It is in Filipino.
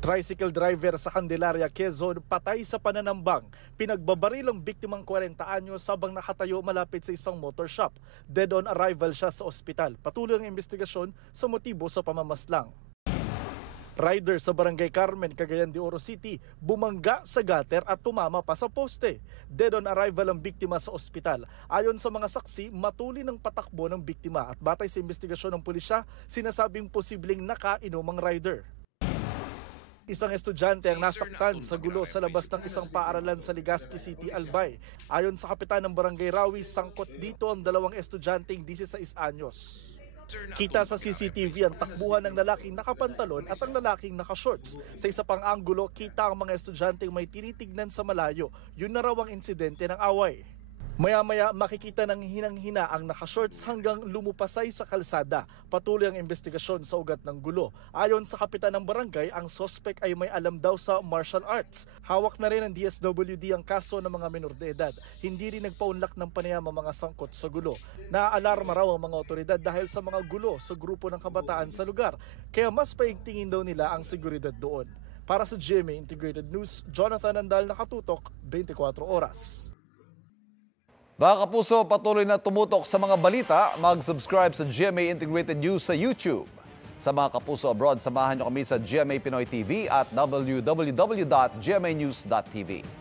Tricycle driver sa Candelaria, Quezon, patay sa pananambang. Pinagbabaril ang biktimang 40 anyos habang nakatayo malapit sa isang motor shop. Dead on arrival siya sa ospital. Patuloy ang investigasyon sa motibo sa pamamaslang. Rider sa Barangay Carmen, Cagayan de Oro City, bumangga sa gutter at tumama pa sa poste. Dead on arrival ang biktima sa ospital. Ayon sa mga saksi, matuli ng patakbo ng biktima at batay sa investigasyon ng pulisya, sinasabing posibleng nakainom ang rider. Isang estudyante ang nasaktan sa gulo sa labas ng isang paaralan sa Legazpi City, Albay. Ayon sa kapitan ng Barangay Rawi, sangkot dito ang dalawang estudyanteng 16 anyos. Kita sa CCTV ang takbuhan ng lalaking nakapantalon at ang lalaking nakashorts. Sa isa pang anggulo, kita ang mga estudyanteng may tinitignan sa malayo. Yun na raw ang insidente ng away. Maya-maya makikita ng hinang-hina ang nakashorts hanggang lumupasay sa kalsada. Patuloy ang investigasyon sa ugat ng gulo. Ayon sa kapitan ng barangay, ang suspect ay may alam daw sa martial arts. Hawak na rin ng DSWD ang kaso ng mga menor de edad. Hindi rin nagpaunlak ng panayam ang mga sangkot sa gulo. Naaalarma raw ang mga otoridad dahil sa mga gulo sa grupo ng kabataan sa lugar. Kaya mas paigtingin daw nila ang seguridad doon. Para sa GMA Integrated News, Jonathan Andal, nakatutok 24 oras. Mga kapuso, patuloy na tumutok sa mga balita. Mag-subscribe sa GMA Integrated News sa YouTube. Sa mga kapuso abroad, samahan niyo kami sa GMA Pinoy TV at www.gmanews.tv.